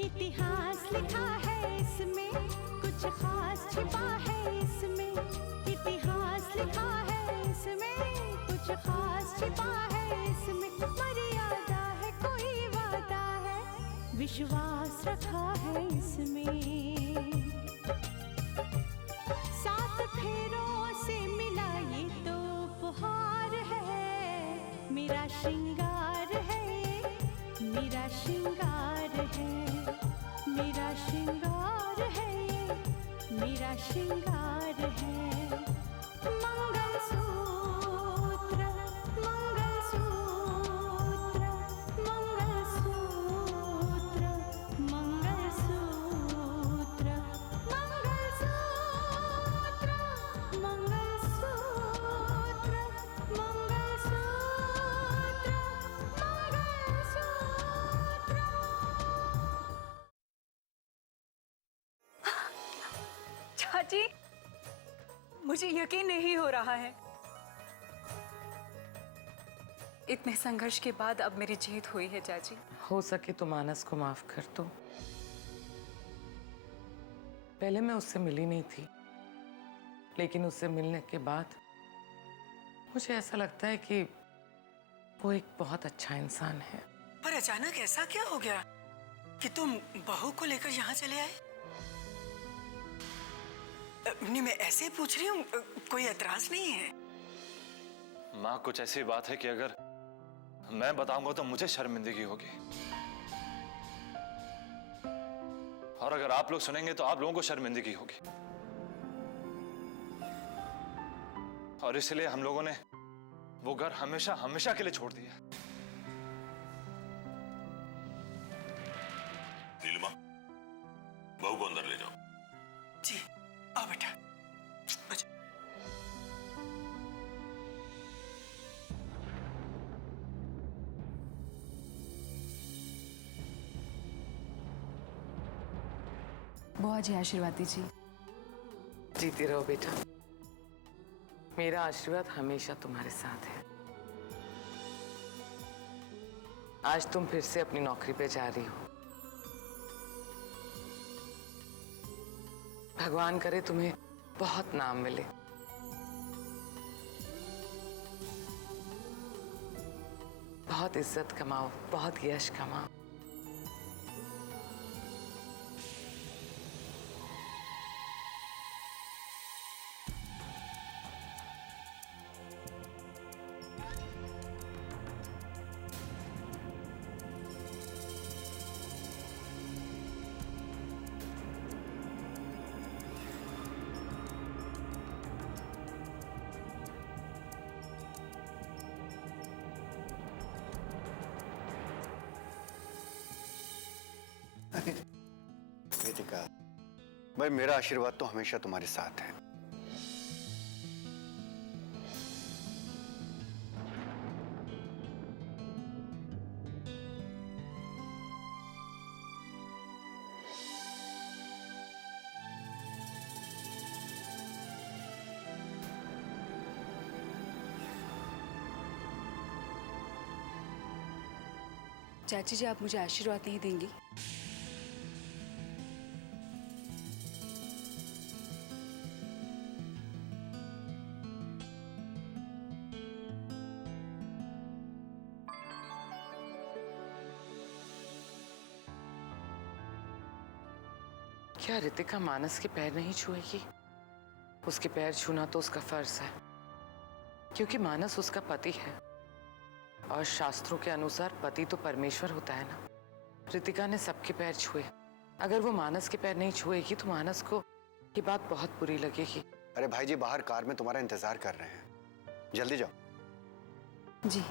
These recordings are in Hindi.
इतिहास लिखा है इसमें, कुछ खास छिपा है इसमें। इतिहास लिखा है इसमें, कुछ खास छिपा है इसमें। मर्यादा है, कोई वादा है, विश्वास रखा है इसमें। सात फेरों से मिला ये तो उपहार है, मेरा श्रृंगार है, मेरा श्रृंगार है, मेरा श्रृंगार है, मेरा श्रृंगार है। मंगलसूत्र, मंगलसूत्र, मंगलसूत्र, मंगलसूत्र, मंगलसूत्र, मंगलसूत्र, चाची, मुझे यकीन नहीं हो रहा है। इतने संघर्ष के बाद अब मेरी जीत हुई है चाची। हो सके तो मानस को माफ कर दो। पहले मैं उससे मिली नहीं थी, लेकिन उससे मिलने के बाद मुझे ऐसा लगता है कि वो एक बहुत अच्छा इंसान है। पर अचानक ऐसा क्या हो गया कि तुम बहू को लेकर यहाँ चले आए? नहीं, मैं ऐसे ही पूछ रही हूँ, कोई एतराज नहीं है। माँ, कुछ ऐसी बात है कि अगर मैं बताऊंगा तो मुझे शर्मिंदगी होगी, और अगर आप लोग सुनेंगे तो आप लोगों को शर्मिंदगी होगी। और इसलिए हम लोगों ने वो घर हमेशा हमेशा के लिए छोड़ दिया। नीलिमा, बहू को अंदर ले जाओ। जी, आओ बेटा। अच्छा। बुआ जी, आशीर्वाद दीजिए। जीती रहो बेटा, मेरा आशीर्वाद हमेशा तुम्हारे साथ है। आज तुम फिर से अपनी नौकरी पे जा रही हो। भगवान करे तुम्हें बहुत नाम मिले। बहुत इज्जत कमाओ, बहुत यश कमाओ। रितिका, भाई मेरा आशीर्वाद तो हमेशा तुम्हारे साथ है। चाची जी, आप मुझे आशीर्वाद नहीं देंगी? क्या रितिका मानस के पैर नहीं छुएगी? उसके पैर छूना तो उसका फर्ज है, क्योंकि मानस उसका पति है और शास्त्रों के अनुसार पति तो परमेश्वर होता है ना। रितिका ने सबके पैर छुए, अगर वो मानस के पैर नहीं छुएगी तो मानस को ये बात बहुत बुरी लगेगी। अरे भाई जी बाहर कार में तुम्हारा इंतजार कर रहे हैं, जल्दी जाओ। जी।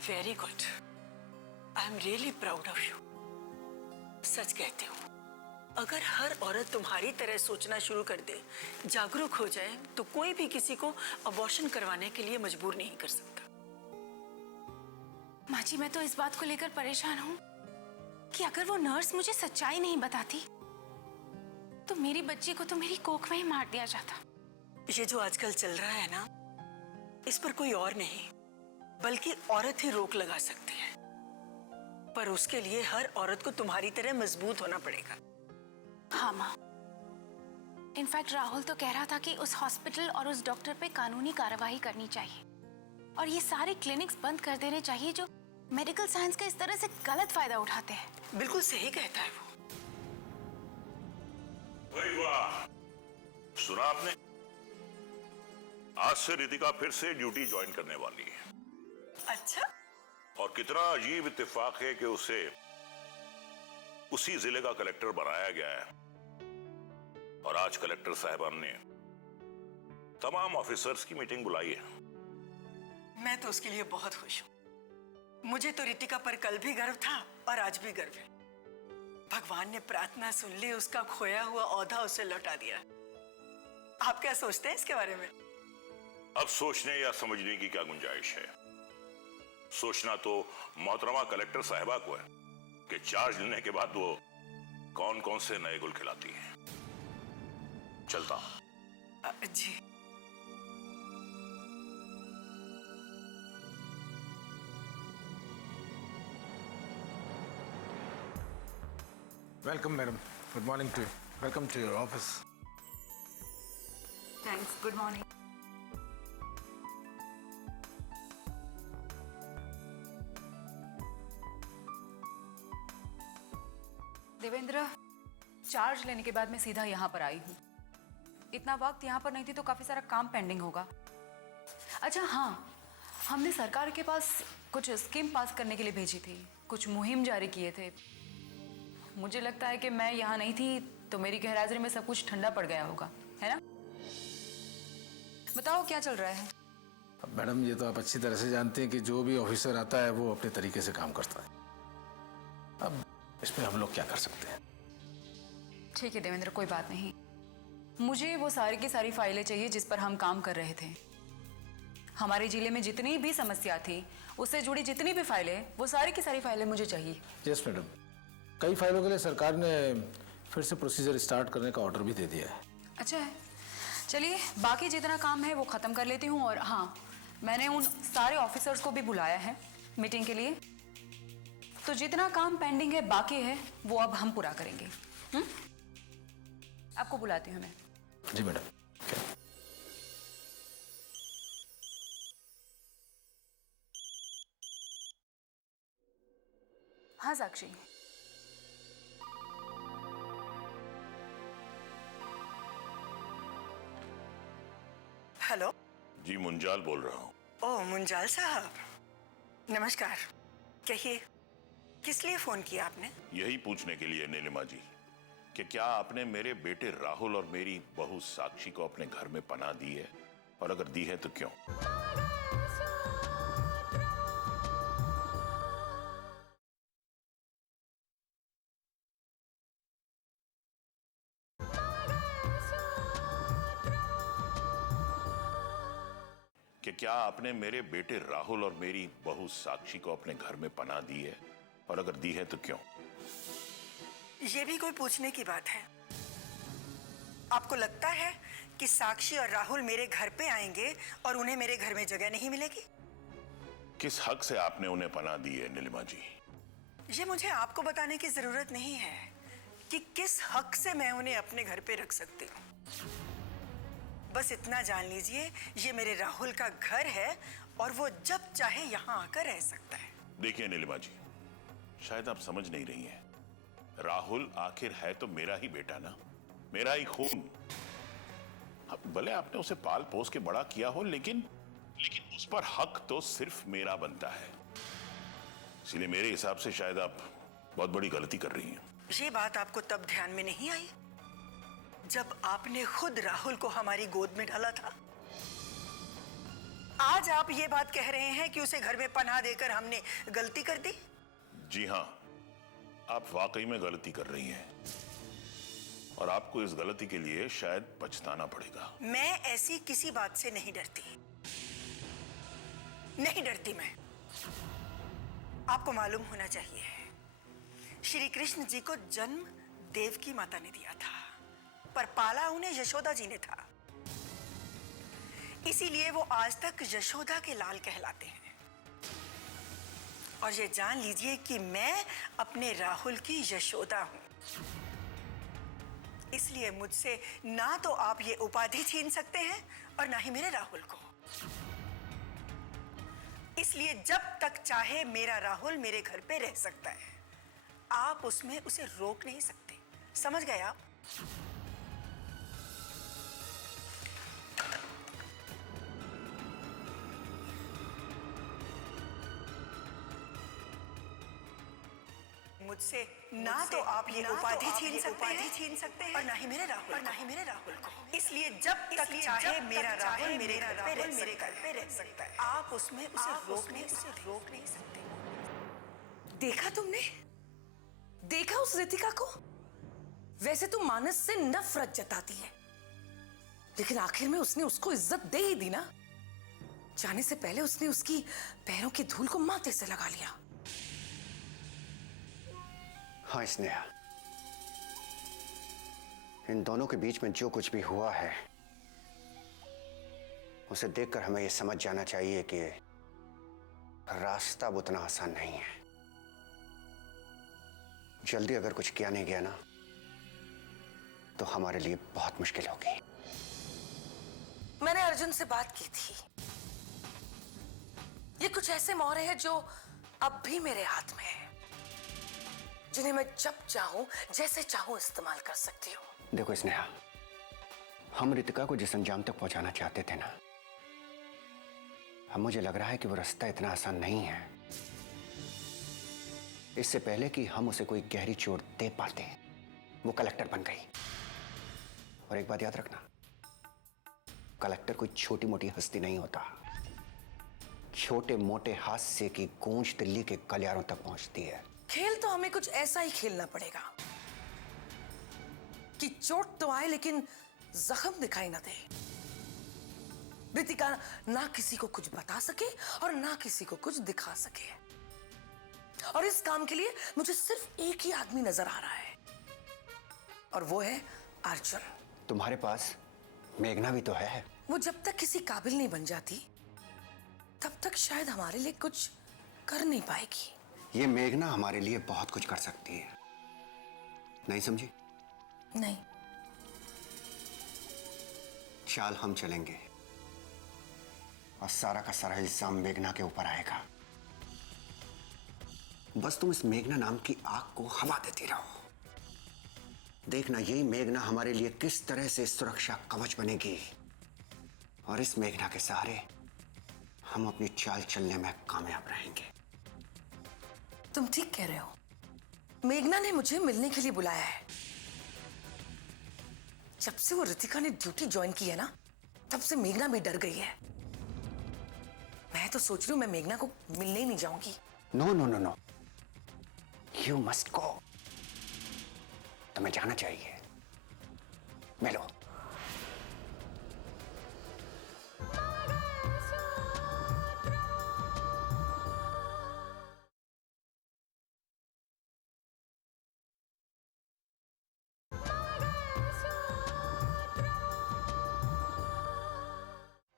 Very good. I am really proud of you. सच कहते हो, अगर हर औरत तुम्हारी तरह सोचना शुरू कर दे, जागरूक हो जाए, तो कोई भी किसी को अबॉर्शन करवाने के लिए मजबूर नहीं कर सकता। माँ जी, मैं तो इस बात को लेकर परेशान हूँ कि अगर वो नर्स मुझे सच्चाई नहीं बताती तो मेरी बच्ची को तो मेरी कोख में ही मार दिया जाता। ये जो आजकल चल रहा है ना, इस पर कोई और नहीं बल्कि औरत ही रोक लगा सकती है। पर उसके लिए हर औरत को तुम्हारी तरह मजबूत होना पड़ेगा। हाँ माँ, इनफैक्ट राहुल तो कह रहा था कि उस हॉस्पिटल और उस डॉक्टर पे कानूनी कार्रवाई करनी चाहिए और ये सारे क्लिनिक्स बंद कर देने चाहिए जो मेडिकल साइंस का इस तरह से गलत फायदा उठाते हैं। बिल्कुल सही कहता है वो। भाई वाह, सुना आपने? आज से रितिका फिर से ड्यूटी ज्वाइन करने वाली है। अच्छा, और कितना अजीब इत्तेफाक है कि उसे उसी जिले का कलेक्टर बनाया गया है। और आज कलेक्टर साहिबान ने तमाम ऑफिसर्स की मीटिंग बुलाई है। मैं तो उसके लिए बहुत खुश हूँ। मुझे तो रितिका पर कल भी गर्व था और आज भी गर्व है। भगवान ने प्रार्थना सुन ली, उसका खोया हुआ औहदा उसे लौटा दिया। आप क्या सोचते हैं इसके बारे में? अब सोचने या समझने की क्या गुंजाइश है? सोचना तो मोहतरमा कलेक्टर साहिबा को है कि चार्ज लेने के बाद वो कौन कौन से नए गुल खिलाती हैं। चलता हूं। जी। Welcome, madam. Good morning to you. Welcome to your office. Thanks, good morning. Devendra, charge लेने के बाद मैं सीधा यहाँ पर आई हूँ। इतना वक्त यहाँ पर नहीं थी तो काफी सारा काम पेंडिंग होगा। अच्छा हाँ, हमने सरकार के पास कुछ स्कीम पास करने के लिए भेजी थी, कुछ मुहिम जारी किए थे। मुझे लगता है कि मैं यहाँ नहीं थी तो मेरी गैरहाजिरी में सब कुछ ठंडा पड़ गया होगा, है ना? बताओ क्या चल रहा है? अब मैडम, ये तो आप अच्छी तरह से जानते हैं कि जो भी ऑफिसर आता है वो अपने तरीके से काम करता है। अब इसमें हम लोग क्या कर सकते हैं? ठीक है देवेंद्र, कोई बात नहीं। मुझे वो सारी की सारी फाइलें चाहिए जिस पर हम काम कर रहे थे। हमारे जिले में जितनी भी समस्या थी उससे जुड़ी जितनी भी फाइलें, वो सारी की सारी फाइलें मुझे चाहिए। यस मैडम, कई फाइलों के लिए सरकार ने फिर से प्रोसीजर स्टार्ट करने का ऑर्डर भी दे दिया है। अच्छा है, चलिए बाकी जितना काम है वो ख़त्म कर लेती हूँ। और हाँ, मैंने उन सारे ऑफिसर्स को भी बुलाया है मीटिंग के लिए, तो जितना काम पेंडिंग है बाकी है वो अब हम पूरा करेंगे। आपको बुलाती हूँ मैं। जी मैडम। हाँ साक्षी, हेलो। जी, मुंजाल बोल रहा हूँ। ओह मुंजाल साहब, नमस्कार। कहिए, किस लिए फोन किया आपने? यही पूछने के लिए नीलिमा जी कि क्या आपने मेरे बेटे राहुल और मेरी बहू साक्षी को अपने घर में पनाह दी है, और अगर दी है तो क्यों? कि क्या आपने मेरे बेटे राहुल और मेरी बहू साक्षी को अपने घर में पनाह दी है, और अगर दी है तो क्यों? ये भी कोई पूछने की बात है? आपको लगता है कि साक्षी और राहुल मेरे घर पे आएंगे और उन्हें मेरे घर में जगह नहीं मिलेगी? किस हक से आपने उन्हें पनाह दी है नीलिमा जी? ये मुझे आपको बताने की जरूरत नहीं है कि किस हक से मैं उन्हें अपने घर पे रख सकती हूँ। बस इतना जान लीजिए, ये मेरे राहुल का घर है और वो जब चाहे यहाँ आकर रह सकता है। देखिए नीलिमा जी, शायद आप समझ नहीं रही हैं। राहुल आखिर है तो मेरा ही बेटा ना, मेरा ही खून। अब भले आपने उसे पाल पोस के बड़ा किया हो, लेकिन उस पर हक तो सिर्फ मेरा बनता है। इसलिए मेरे हिसाब से शायद आप बहुत बड़ी गलती कर रही हैं। ये बात आपको तब ध्यान में नहीं आई जब आपने खुद राहुल को हमारी गोद में डाला था? आज आप ये बात कह रहे हैं कि उसे घर में पनाह देकर हमने गलती कर दी? जी हाँ, आप वाकई में गलती कर रही हैं और आपको इस गलती के लिए शायद पछताना पड़ेगा। मैं ऐसी किसी बात से नहीं डरती, नहीं डरती मैं। आपको मालूम होना चाहिए, श्री कृष्ण जी को जन्म देवकी माता ने दिया था, पर पाला उन्हें यशोदा जी ने था। इसीलिए वो आज तक यशोदा के लाल कहलाते हैं। और ये जान लीजिए कि मैं अपने राहुल की यशोदा हूं। इसलिए मुझसे ना तो आप ये उपाधि छीन सकते हैं और ना ही मेरे राहुल को। इसलिए जब तक चाहे मेरा राहुल मेरे घर पे रह सकता है, आप उसमें उसे रोक नहीं सकते। समझ गए आप? मुझसे ना तो आप ये उपाधि छीन सकते हैं और ना ही मेरे राहुल को। इसलिए जब तक चाहे मेरा राहुल मेरे घर पे रह सकता है, आप उसमें उसे रोक नहीं सकते। देखा तुमने? देखा उस रितिका को? वैसे तो मानस से नफरत जताती है, लेकिन आखिर में उसने उसको इज्जत दे ही दी ना। जाने से पहले उसने उसकी पैरों की धूल को माथे से लगा लिया। हाँ स्नेहा, इन दोनों के बीच में जो कुछ भी हुआ है उसे देखकर हमें यह समझ जाना चाहिए कि रास्ता अब उतना आसान नहीं है। जल्दी अगर कुछ किया नहीं गया ना तो हमारे लिए बहुत मुश्किल होगी। मैंने अर्जुन से बात की थी। ये कुछ ऐसे मोहरे हैं जो अब भी मेरे हाथ में है, जिन्हें मैं जब चाहूं जैसे चाहूं इस्तेमाल कर सकती हूँ। देखो स्नेहा, हम रितिका को जिस अंजाम तक पहुंचाना चाहते थे ना, अब मुझे लग रहा है कि वो रास्ता इतना आसान नहीं है। इससे पहले कि हम उसे कोई गहरी चोट दे पाते, वो कलेक्टर बन गई। और एक बात याद रखना, कलेक्टर कोई छोटी मोटी हस्ती नहीं होता। छोटे मोटे हादसे की गूंज दिल्ली के गलियारों तक पहुंचती है। खेल तो हमें कुछ ऐसा ही खेलना पड़ेगा कि चोट तो आए लेकिन जख्म दिखाई ना दे। रितिका ना किसी को कुछ बता सके और ना किसी को कुछ दिखा सके। और इस काम के लिए मुझे सिर्फ एक ही आदमी नजर आ रहा है, और वो है अर्जुन। तुम्हारे पास मेघना भी तो है। वो जब तक किसी काबिल नहीं बन जाती तब तक शायद हमारे लिए कुछ कर नहीं पाएगी। ये मेघना हमारे लिए बहुत कुछ कर सकती है, नहीं समझी? नहीं। चाल हम चलेंगे और सारा का सारा इल्जाम मेघना के ऊपर आएगा। बस तुम इस मेघना नाम की आग को हवा देती रहो। देखना यही मेघना हमारे लिए किस तरह से सुरक्षा कवच बनेगी, और इस मेघना के सहारे हम अपनी चाल चलने में कामयाब रहेंगे। तुम ठीक कह रहे हो। मेघना ने मुझे मिलने के लिए बुलाया है। जब से वो रितिका ने ड्यूटी ज्वाइन की है ना, तब से मेघना भी डर गई है। मैं तो सोच रही हूं मैं मेघना को मिलने ही नहीं जाऊंगी। No no no no, you must go. तुम्हें जाना चाहिए। मिलो।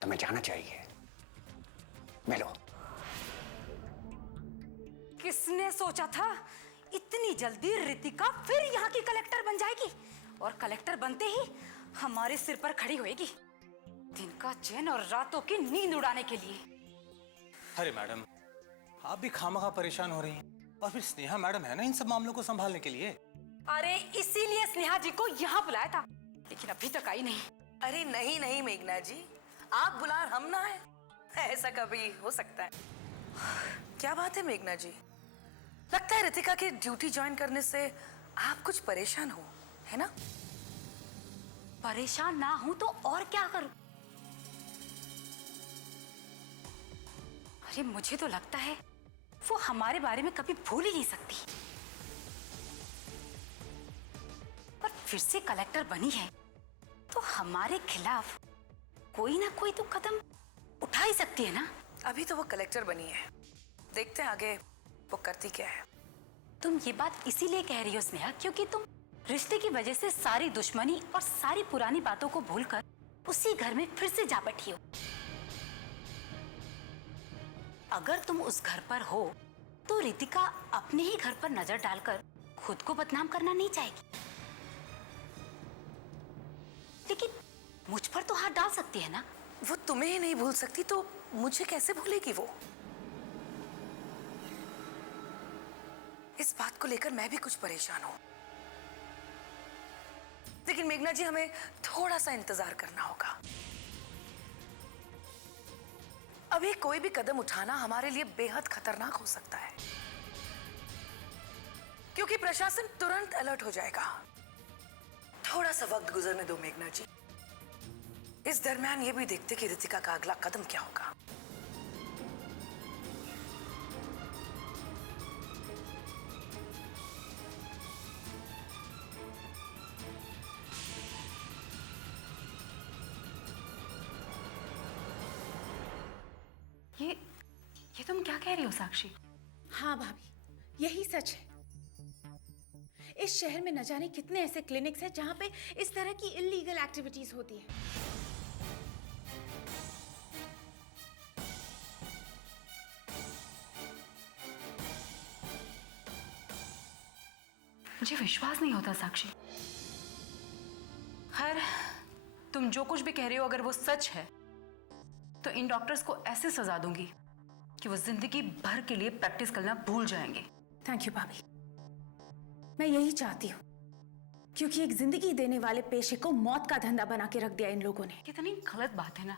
तुम्हें जाना चाहिए। मिलो। किसने सोचा था इतनी जल्दी रितिका फिर यहाँ की कलेक्टर बन जाएगी, और कलेक्टर बनते ही हमारे सिर पर खड़ी होएगी, दिन का चैन और रातों की नींद उड़ाने के लिए। अरे मैडम, आप भी खामखा परेशान हो रही हैं, और फिर स्नेहा मैडम है ना इन सब मामलों को संभालने के लिए। अरे इसीलिए स्नेहा जी को यहाँ बुलाया था, लेकिन अभी तक आई नहीं। अरे नहीं नहीं मेघना जी, आप बुला हम ना है, ऐसा कभी हो सकता है? क्या बात है मेघना जी, लगता है रितिका की ड्यूटी ज्वाइन करने से आप कुछ परेशान हो, है ना? परेशान ना हूं तो और क्या करूं? अरे मुझे तो लगता है वो हमारे बारे में कभी भूल ही नहीं सकती। पर फिर से कलेक्टर बनी है तो हमारे खिलाफ कोई ना कोई तो कदम उठा ही सकती है ना। अभी तो वो कलेक्टर बनी है, देखते हैं आगे वो करती क्या है। तुम ये बात इसीलिए कह रही हो स्नेहा क्योंकि तुम रिश्ते की वजह से सारी दुश्मनी और सारी पुरानी बातों को भूलकर उसी घर में फिर से जा बैठी हो। अगर तुम उस घर पर हो तो रितिका अपने ही घर पर नजर डालकर खुद को बदनाम करना नहीं चाहेगी, लेकिन मुझ पर तो हाथ डाल सकती है ना। वो तुम्हें ही नहीं भूल सकती तो मुझे कैसे भूलेगी वो? इस बात को लेकर मैं भी कुछ परेशान हूं, लेकिन मेघना जी हमें थोड़ा सा इंतजार करना होगा। अभी कोई भी कदम उठाना हमारे लिए बेहद खतरनाक हो सकता है क्योंकि प्रशासन तुरंत अलर्ट हो जाएगा। थोड़ा सा वक्त गुजरने दो मेघना जी। इस दरमियान ये भी देखते कि रितिका का अगला कदम क्या होगा। ये तुम क्या कह रही हो साक्षी? हाँ भाभी, यही सच है। इस शहर में न जाने कितने ऐसे क्लिनिक्स हैं जहां पे इस तरह की इलीगल एक्टिविटीज होती है। मुझे विश्वास नहीं होता साक्षी। खैर, तुम जो कुछ भी कह रही हो अगर वो सच है तो इन डॉक्टर्स को ऐसे सजा दूंगी कि वो जिंदगी भर के लिए प्रैक्टिस करना भूल जाएंगे। थैंक यू भाभी, मैं यही चाहती हूँ क्योंकि एक जिंदगी देने वाले पेशे को मौत का धंधा बना के रख दिया इन लोगों ने। कितनी गलत बात है ना।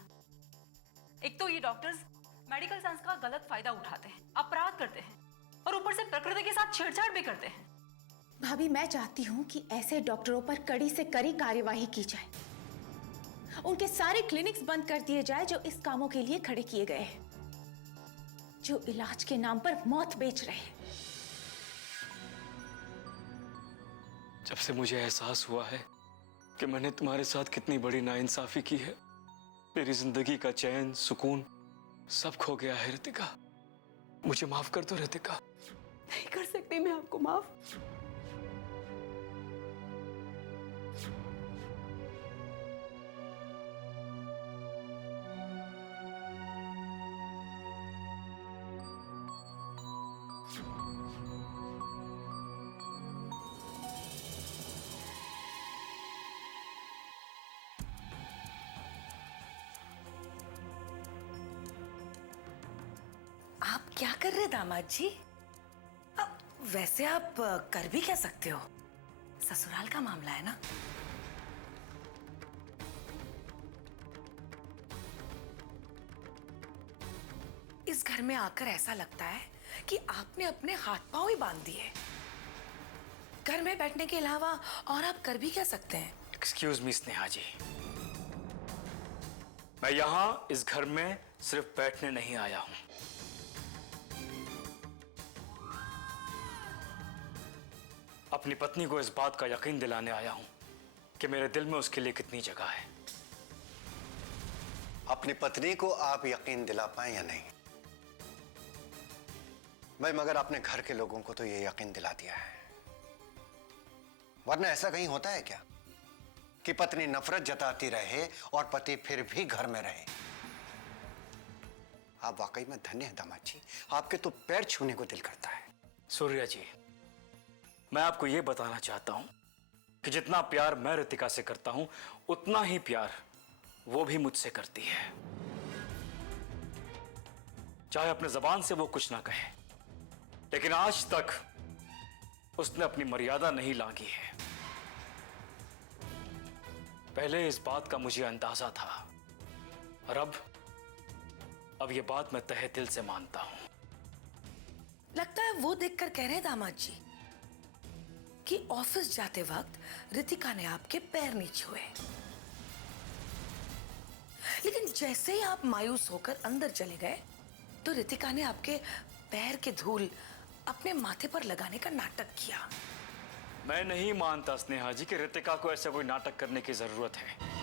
एक तो ये डॉक्टर्स मेडिकल साइंस का गलत फायदा उठाते हैं, अपराध करते हैं और ऊपर से प्रकृति के साथ छेड़छाड़ भी करते हैं। भाभी, मैं चाहती हूँ कि ऐसे डॉक्टरों पर कड़ी से कड़ी कार्यवाही की जाए, उनके सारे क्लिनिक्स बंद कर दिए जाए जो इस कामों के लिए खड़े किए गए हैं, जो इलाज के नाम पर मौत बेच रहे हैं। जब से मुझे एहसास हुआ है कि मैंने तुम्हारे साथ कितनी बड़ी नाइंसाफी की है, मेरी जिंदगी का चैन, सुकून सब खो गया है। रितिका, मुझे माफ कर दो रितिका। नहीं कर सकती मैं आपको माफ। आप क्या कर रहे दामाद जी? वैसे आप कर भी क्या सकते हो, ससुराल का मामला है ना। इस घर में आकर ऐसा लगता है कि आपने अपने हाथ पांव ही बांध दिए। घर में बैठने के अलावा और आप कर भी क्या सकते हैं? एक्सक्यूज मी स्नेहा जी, मैं यहाँ इस घर में सिर्फ बैठने नहीं आया हूं। अपनी पत्नी को इस बात का यकीन दिलाने आया हूं कि मेरे दिल में उसके लिए कितनी जगह है। अपनी पत्नी को आप यकीन दिला पाए या नहीं भाई, मगर अपने घर के लोगों को तो ये यकीन दिला दिया है। वरना ऐसा कहीं होता है क्या कि पत्नी नफरत जताती रहे और पति फिर भी घर में रहे। आप वाकई में धन्य हैं दामाद जी, आपके तो पैर छूने को दिल करता है। सूर्या जी, मैं आपको यह बताना चाहता हूं कि जितना प्यार मैं रितिका से करता हूं उतना ही प्यार वो भी मुझसे करती है। चाहे अपने जबान से वो कुछ ना कहे, लेकिन आज तक उसने अपनी मर्यादा नहीं लांघी है। पहले इस बात का मुझे अंदाजा था और अब ये बात मैं तहे दिल से मानता हूं। लगता है वो देखकर कह रहे दामाद जी कि ऑफिस जाते वक्त रितिका ने आपके पैर नहीं छुए, लेकिन जैसे ही आप मायूस होकर अंदर चले गए तो रितिका ने आपके पैर के धूल अपने माथे पर लगाने का नाटक किया। मैं नहीं मानता स्नेहा जी कि रितिका को ऐसा कोई नाटक करने की जरूरत है।